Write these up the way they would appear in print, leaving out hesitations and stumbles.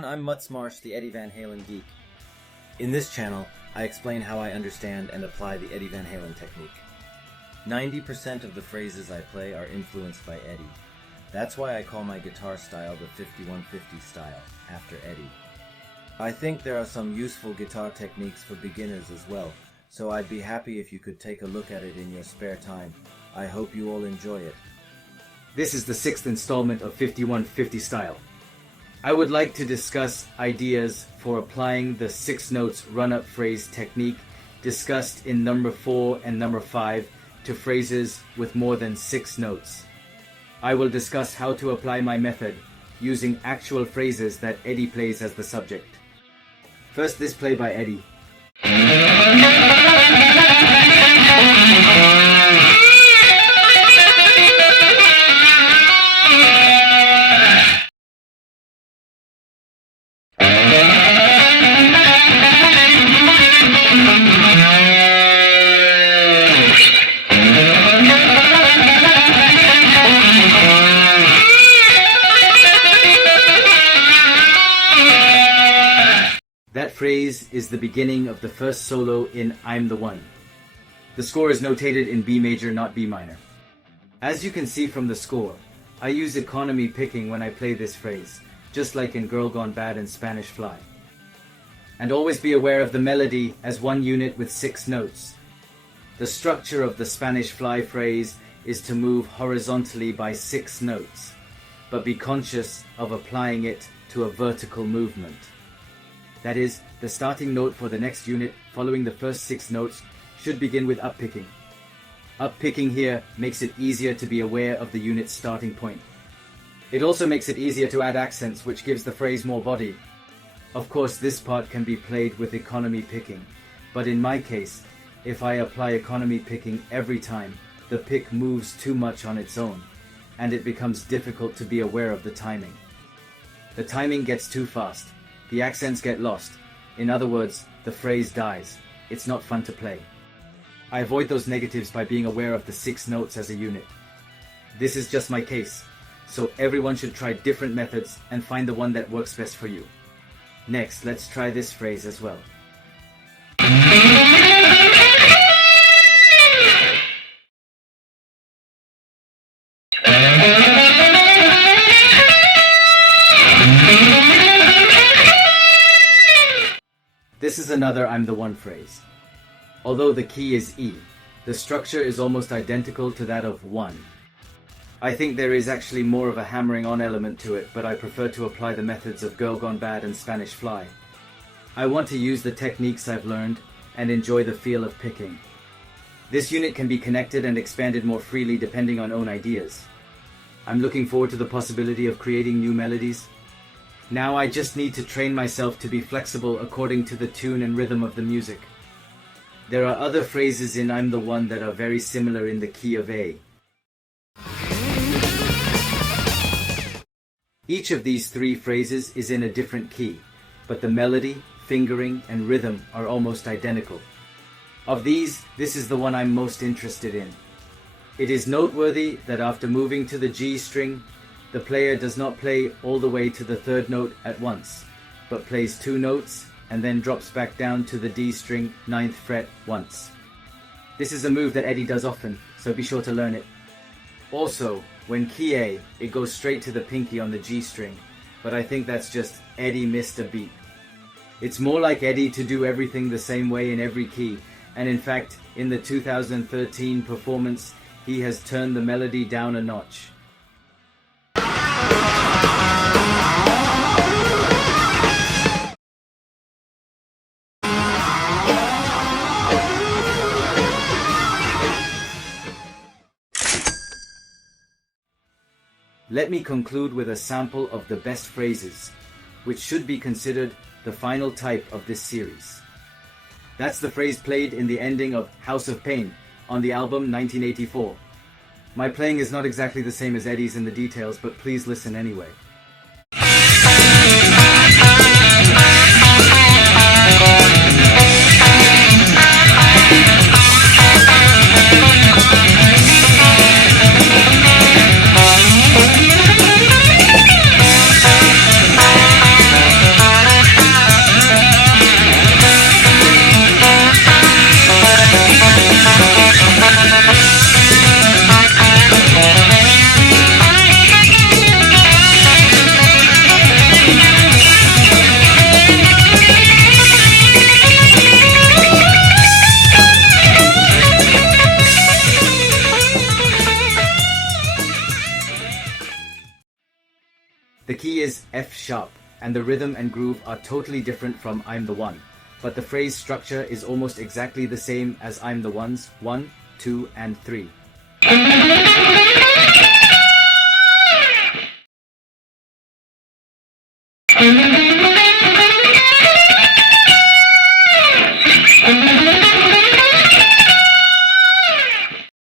everyone, I'm Mutsmarsh, the Eddie Van Halen geek. In this channel, I explain how I understand and apply the Eddie Van Halen technique. 90% of the phrases I play are influenced by Eddie. That's why I call my guitar style the 5150 style, after Eddie. I think there are some useful guitar techniques for beginners as well, so I'd be happy if you could take a look at it in your spare time. I hope you all enjoy it. This is the 6th installment of 5150 style. I would like to discuss ideas for applying the 6 notes run-up phrase technique discussed in number 4 and number 5 to phrases with more than 6 notes. I will discuss how to apply my method using actual phrases that Eddie plays as the subject. First, this play by Eddie. That phrase is the beginning of the first solo in I'm the One. The score is notated in B major, not B minor. As you can see from the score, I use economy picking when I play this phrase, just like in Girl Gone Bad and Spanish Fly. And always be aware of the melody as one unit with 6 notes. The structure of the Spanish Fly phrase is to move horizontally by 6 notes, but be conscious of applying it to a vertical movement. That is, the starting note for the next unit following the first 6 notes should begin with up-picking. Up-picking here makes it easier to be aware of the unit's starting point. It also makes it easier to add accents, which gives the phrase more body. Of course, this part can be played with economy picking, but in my case, if I apply economy picking every time, the pick moves too much on its own, and it becomes difficult to be aware of the timing. The timing gets too fast. The accents get lost. In other words, the phrase dies. It's not fun to play. I avoid those negatives by being aware of the 6 notes as a unit. This is just my case, so everyone should try different methods and find the one that works best for you. Next, let's try this phrase as well. This is another I'm the One phrase. Although the key is E, the structure is almost identical to that of One. I think there is actually more of a hammering on element to it, but I prefer to apply the methods of Girl Gone Bad and Spanish Fly. I want to use the techniques I've learned and enjoy the feel of picking. This unit can be connected and expanded more freely depending on own ideas. I'm looking forward to the possibility of creating new melodies. Now I just need to train myself to be flexible according to the tune and rhythm of the music. There are other phrases in I'm the One that are very similar in the key of A. Each of these 3 phrases is in a different key, but the melody, fingering, and rhythm are almost identical. Of these, this is the one I'm most interested in. It is noteworthy that after moving to the G string, the player does not play all the way to the 3rd note at once, but plays 2 notes and then drops back down to the D string 9th fret once. This is a move that Eddie does often, so be sure to learn it. Also, when key A, it goes straight to the pinky on the G string, but I think that's just Eddie missed a beat. It's more like Eddie to do everything the same way in every key, and in fact, in the 2013 performance, he has turned the melody down a notch. Let me conclude with a sample of the best phrases, which should be considered the final type of this series. That's the phrase played in the ending of House of Pain on the album 1984. My playing is not exactly the same as Eddie's in the details, but please listen anyway. key is F sharp, and the rhythm and groove are totally different from I'm the One, but the phrase structure is almost exactly the same as I'm the One's 1, 2, and 3.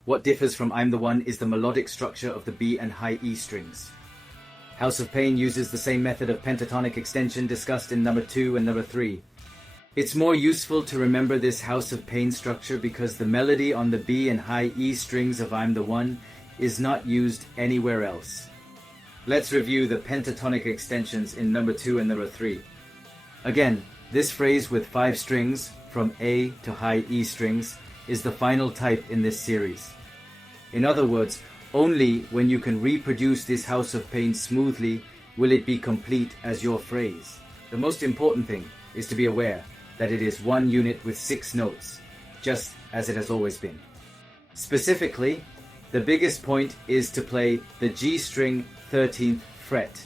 What differs from I'm the One is the melodic structure of the B and high E strings. House of Pain uses the same method of pentatonic extension discussed in number 2 and number 3. It's more useful to remember this House of Pain structure because the melody on the B and high E strings of I'm the One is not used anywhere else. Let's review the pentatonic extensions in number 2 and number 3. Again, this phrase with 5 strings, from A to high E strings, is the final type in this series. In other words, only when you can reproduce this House of Pain smoothly will it be complete as your phrase. The most important thing is to be aware that it is one unit with 6 notes, just as it has always been. Specifically, the biggest point is to play the G string 13th fret,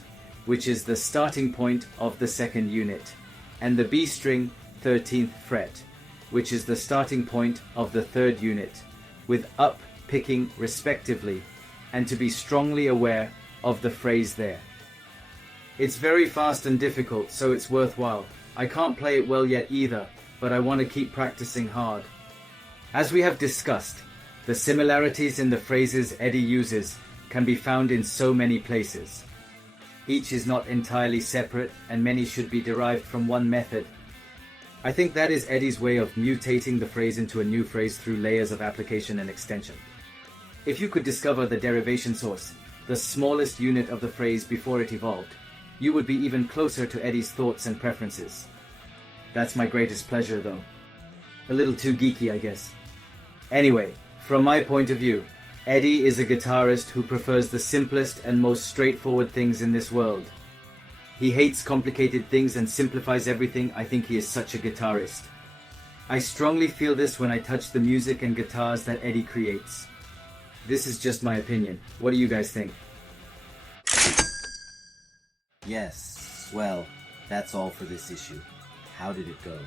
which is the starting point of the second unit, and the B string 13th fret, which is the starting point of the third unit, with up picking respectively, and to be strongly aware of the phrase there. It's very fast and difficult, so it's worthwhile. I can't play it well yet either, but I want to keep practicing hard. As we have discussed, the similarities in the phrases Eddie uses can be found in so many places. Each is not entirely separate, and many should be derived from one method. I think that is Eddie's way of mutating the phrase into a new phrase through layers of application and extension. If you could discover the derivation source, the smallest unit of the phrase before it evolved, you would be even closer to Eddie's thoughts and preferences. That's my greatest pleasure, though. A little too geeky, I guess. Anyway, from my point of view, Eddie is a guitarist who prefers the simplest and most straightforward things in this world. He hates complicated things and simplifies everything. I think he is such a guitarist. I strongly feel this when I touch the music and guitars that Eddie creates. This is just my opinion. What do you guys think? Yes, well, that's all for this issue. How did it go?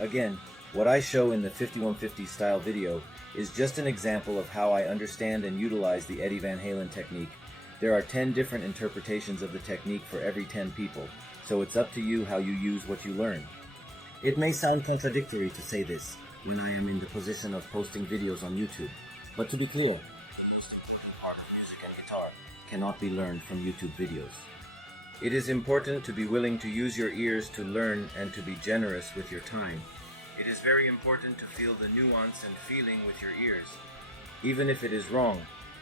Again, what I show in the 5150 style video is just an example of how I understand and utilize the Eddie Van Halen technique. There are 10 different interpretations of the technique for every 10 people, so it's up to you how you use what you learn. It may sound contradictory to say this when I am in the position of posting videos on YouTube, but to be clear, part of music and guitar cannot be learned from YouTube videos. It is important to be willing to use your ears to learn and to be generous with your time. It is very important to feel the nuance and feeling with your ears. Even if it is wrong,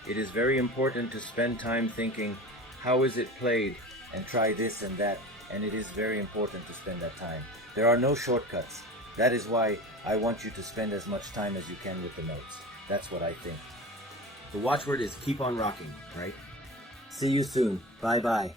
it is very important to spend time thinking, how is it played, and try this and that, and it is very important to spend that time. There are no shortcuts. That is why I want you to spend as much time as you can with the notes. That's what I think. The watchword is keep on rocking, right? See you soon. Bye-bye.